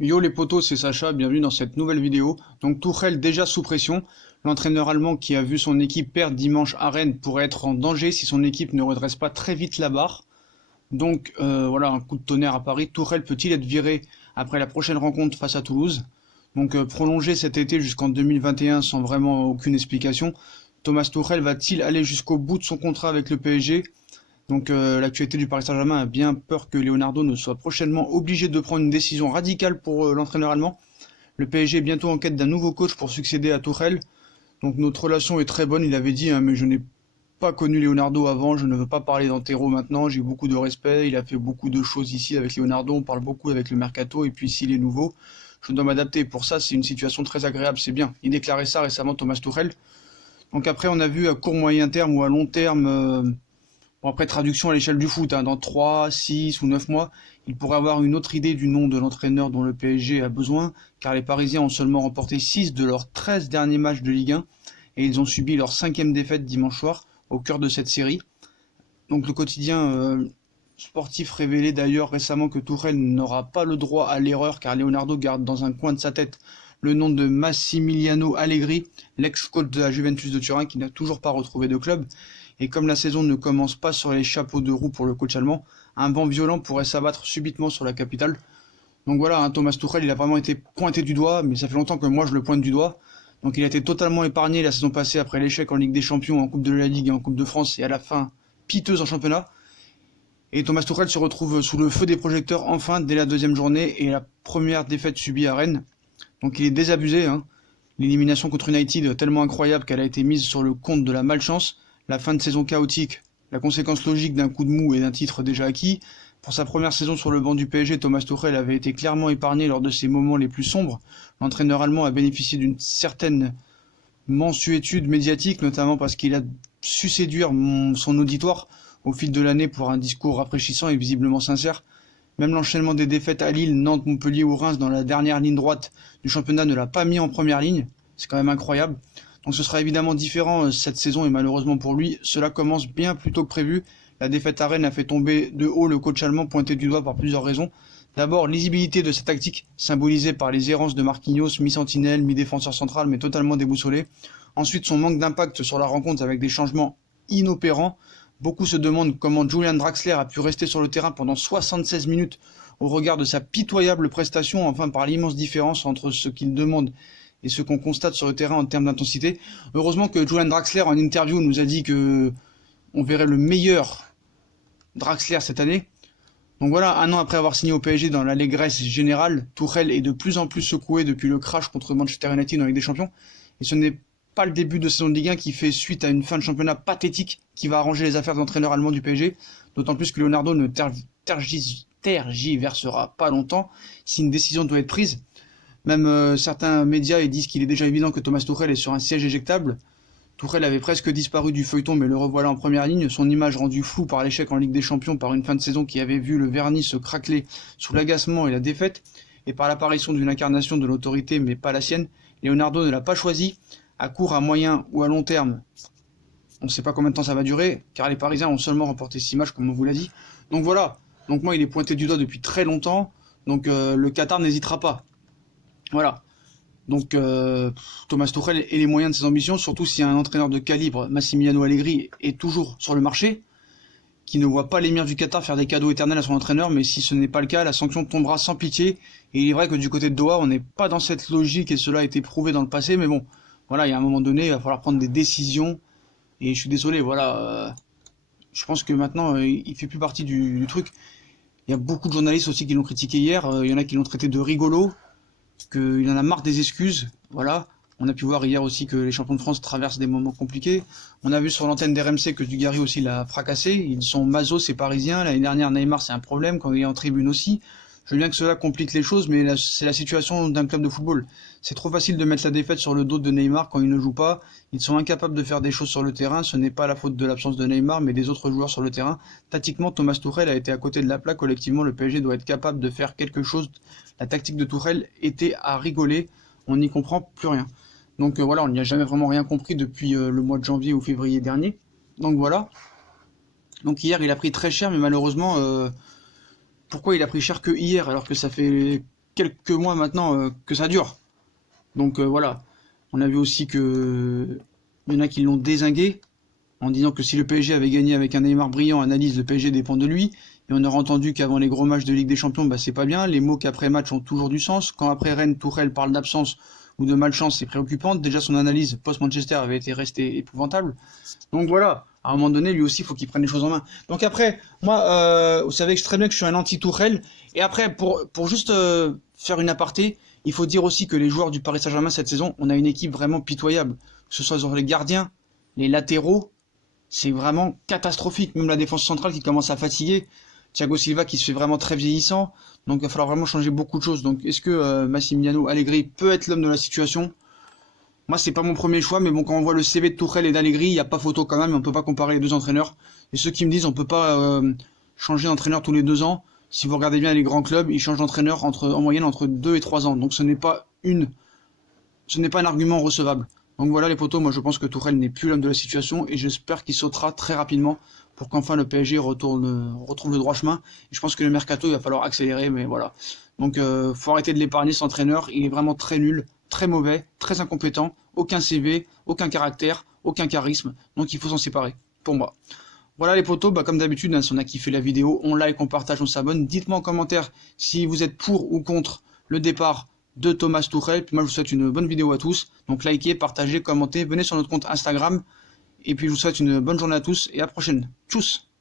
Yo les potos, c'est Sacha, bienvenue dans cette nouvelle vidéo. Donc Tuchel déjà sous pression, l'entraîneur allemand qui a vu son équipe perdre dimanche à Rennes pourrait être en danger si son équipe ne redresse pas très vite la barre. Donc voilà, un coup de tonnerre à Paris. Tuchel peut-il être viré après la prochaine rencontre face à Toulouse? Donc prolongé cet été jusqu'en 2021 sans vraiment aucune explication. Thomas Tuchel va-t-il aller jusqu'au bout de son contrat avec le PSG? Donc l'actualité du Paris Saint-Germain a bien peur que Leonardo ne soit prochainement obligé de prendre une décision radicale pour l'entraîneur allemand. Le PSG est bientôt en quête d'un nouveau coach pour succéder à Tuchel. Donc notre relation est très bonne, il avait dit, hein, mais je n'ai pas connu Leonardo avant, je ne veux pas parler d'Antero maintenant, j'ai beaucoup de respect, il a fait beaucoup de choses ici avec Leonardo, on parle beaucoup avec le mercato, et puis s'il est nouveau, je dois m'adapter. Pour ça, c'est une situation très agréable, c'est bien. Il déclarait ça récemment, Thomas Tuchel. Donc après, on a vu à court moyen terme ou à long terme, bon, après, traduction à l'échelle du foot, hein, dans 3, 6 ou 9 mois, il pourrait avoir une autre idée du nom de l'entraîneur dont le PSG a besoin, car les Parisiens ont seulement remporté 6 de leurs 13 derniers matchs de Ligue 1, et ils ont subi leur 5e défaite dimanche soir, au cœur de cette série. Donc le quotidien sportif révélait d'ailleurs récemment que Tourelle n'aura pas le droit à l'erreur, car Leonardo garde dans un coin de sa tête le nom de Massimiliano Allegri, l'ex-coach de la Juventus de Turin, qui n'a toujours pas retrouvé de club. Et comme la saison ne commence pas sur les chapeaux de roue pour le coach allemand, un vent violent pourrait s'abattre subitement sur la capitale. Donc voilà, hein, Thomas Tuchel, il a vraiment été pointé du doigt, mais ça fait longtemps que moi je le pointe du doigt. Donc il a été totalement épargné la saison passée après l'échec en Ligue des Champions, en Coupe de la Ligue et en Coupe de France, et à la fin piteuse en championnat. Et Thomas Tuchel se retrouve sous le feu des projecteurs enfin dès la deuxième journée et la première défaite subie à Rennes. Donc il est désabusé, hein. L'élimination contre United tellement incroyable qu'elle a été mise sur le compte de la malchance, la fin de saison chaotique, la conséquence logique d'un coup de mou et d'un titre déjà acquis. Pour sa première saison sur le banc du PSG, Thomas Tuchel avait été clairement épargné lors de ses moments les plus sombres. L'entraîneur allemand a bénéficié d'une certaine mansuétude médiatique, notamment parce qu'il a su séduire son auditoire au fil de l'année pour un discours rafraîchissant et visiblement sincère. Même l'enchaînement des défaites à Lille, Nantes, Montpellier ou Reims dans la dernière ligne droite du championnat ne l'a pas mis en première ligne. C'est quand même incroyable. Donc ce sera évidemment différent cette saison et malheureusement pour lui, cela commence bien plus tôt que prévu. La défaite à Rennes a fait tomber de haut le coach allemand pointé du doigt par plusieurs raisons. D'abord, lisibilité de sa tactique, symbolisée par les errances de Marquinhos, mi-sentinelle, mi-défenseur central, mais totalement déboussolé. Ensuite, son manque d'impact sur la rencontre avec des changements inopérants. Beaucoup se demandent comment Julian Draxler a pu rester sur le terrain pendant 76 minutes au regard de sa pitoyable prestation, enfin par l'immense différence entre ce qu'il demande et ce qu'on constate sur le terrain en termes d'intensité. Heureusement que Julian Draxler en interview nous a dit que on verrait le meilleur Draxler cette année. Donc voilà, un an après avoir signé au PSG dans l'allégresse générale, Tuchel est de plus en plus secoué depuis le crash contre Manchester United dans la Ligue des Champions. Et ce n'est pas le début de saison de Ligue 1 qui fait suite à une fin de championnat pathétique qui va arranger les affaires d'entraîneur allemand du PSG. D'autant plus que Leonardo ne tergiversera pas longtemps si une décision doit être prise. Même certains médias disent qu'il est déjà évident que Thomas Tuchel est sur un siège éjectable. Tuchel avait presque disparu du feuilleton, mais le revoilà en première ligne. Son image rendue floue par l'échec en Ligue des Champions, par une fin de saison qui avait vu le vernis se craqueler sous l'agacement et la défaite, et par l'apparition d'une incarnation de l'autorité, mais pas la sienne. Leonardo ne l'a pas choisi. À court, à moyen ou à long terme, on ne sait pas combien de temps ça va durer, car les Parisiens ont seulement remporté 6 matchs, comme on vous l'a dit. Donc voilà. Donc moi, il est pointé du doigt depuis très longtemps. Donc le Qatar n'hésitera pas. Voilà. Donc Thomas Tuchel ait les moyens de ses ambitions, surtout si un entraîneur de calibre, Massimiliano Allegri, est toujours sur le marché, qui ne voit pas l'émir du Qatar faire des cadeaux éternels à son entraîneur, mais si ce n'est pas le cas, la sanction tombera sans pitié. Et il est vrai que du côté de Doha, on n'est pas dans cette logique et cela a été prouvé dans le passé, mais bon, voilà, il y a un moment donné, il va falloir prendre des décisions. Et je suis désolé, voilà, je pense que maintenant, il fait plus partie du truc. Il y a beaucoup de journalistes aussi qui l'ont critiqué hier, il y en a qui l'ont traité de rigolo, qu'il en a marre des excuses, voilà. On a pu voir hier aussi que les champions de France traversent des moments compliqués. On a vu sur l'antenne d'RMC que Dugarry aussi l'a fracassé. Ils sont masos, ces Parisiens. L'année dernière, Neymar, c'est un problème, quand il est en tribune aussi. Je veux bien que cela complique les choses, mais c'est la situation d'un club de football. C'est trop facile de mettre la défaite sur le dos de Neymar quand il ne joue pas. Ils sont incapables de faire des choses sur le terrain. Ce n'est pas la faute de l'absence de Neymar, mais des autres joueurs sur le terrain. Tactiquement, Thomas Tuchel a été à côté de la plaque. Collectivement, le PSG doit être capable de faire quelque chose. La tactique de Tuchel était à rigoler. On n'y comprend plus rien. Donc voilà, on n'y a jamais vraiment rien compris depuis le mois de janvier ou février dernier. Donc voilà. Donc hier, il a pris très cher, mais malheureusement, pourquoi il a pris cher que hier, alors que ça fait quelques mois maintenant que ça dure. Donc voilà. On a vu aussi que il y en a qui l'ont dézingué en disant que si le PSG avait gagné avec un Neymar brillant, analyse, le PSG dépend de lui. Et on aura entendu qu'avant les gros matchs de Ligue des Champions, bah, c'est pas bien. Les mots qu'après match ont toujours du sens. Quand après Rennes, Tourelle parle d'absence ou de malchance, c'est préoccupant. Déjà, son analyse post-Manchester avait été restée épouvantable. Donc voilà, à un moment donné, lui aussi, il faut qu'il prenne les choses en main. Donc après, moi, vous savez très bien que je suis un anti-Tourelle. Et après, pour juste faire une aparté, il faut dire aussi que les joueurs du Paris Saint-Germain cette saison, on a une équipe vraiment pitoyable. Que ce soit sur les gardiens, les latéraux, c'est vraiment catastrophique. Même la défense centrale qui commence à fatiguer. Thiago Silva qui se fait vraiment très vieillissant. Donc il va falloir vraiment changer beaucoup de choses. Donc est-ce que Massimiliano Allegri peut être l'homme de la situation? Moi, c'est pas mon premier choix, mais bon, quand on voit le CV de Tuchel et d'Allegri, il n'y a pas photo quand même, on peut pas comparer les deux entraîneurs. Et ceux qui me disent on peut pas changer d'entraîneur tous les 2 ans, si vous regardez bien les grands clubs, ils changent d'entraîneur en moyenne entre 2 et 3 ans. Donc ce n'est pas un argument recevable. Donc voilà les potos, moi je pense que Tuchel n'est plus l'homme de la situation et j'espère qu'il sautera très rapidement pour qu'enfin le PSG retrouve le droit chemin. Et je pense que le mercato, il va falloir accélérer, mais voilà. Donc faut arrêter de l'épargner cet entraîneur, il est vraiment très nul, très mauvais, très incompétent, aucun CV, aucun caractère, aucun charisme, donc il faut s'en séparer, pour moi. Voilà les potos, bah comme d'habitude, si on a kiffé la vidéo, on like, on partage, on s'abonne. Dites-moi en commentaire si vous êtes pour ou contre le départ de Thomas Tuchel. Puis moi je vous souhaite une bonne vidéo à tous. Donc likez, partagez, commentez, venez sur notre compte Instagram. Et puis je vous souhaite une bonne journée à tous et à la prochaine. Tchuss!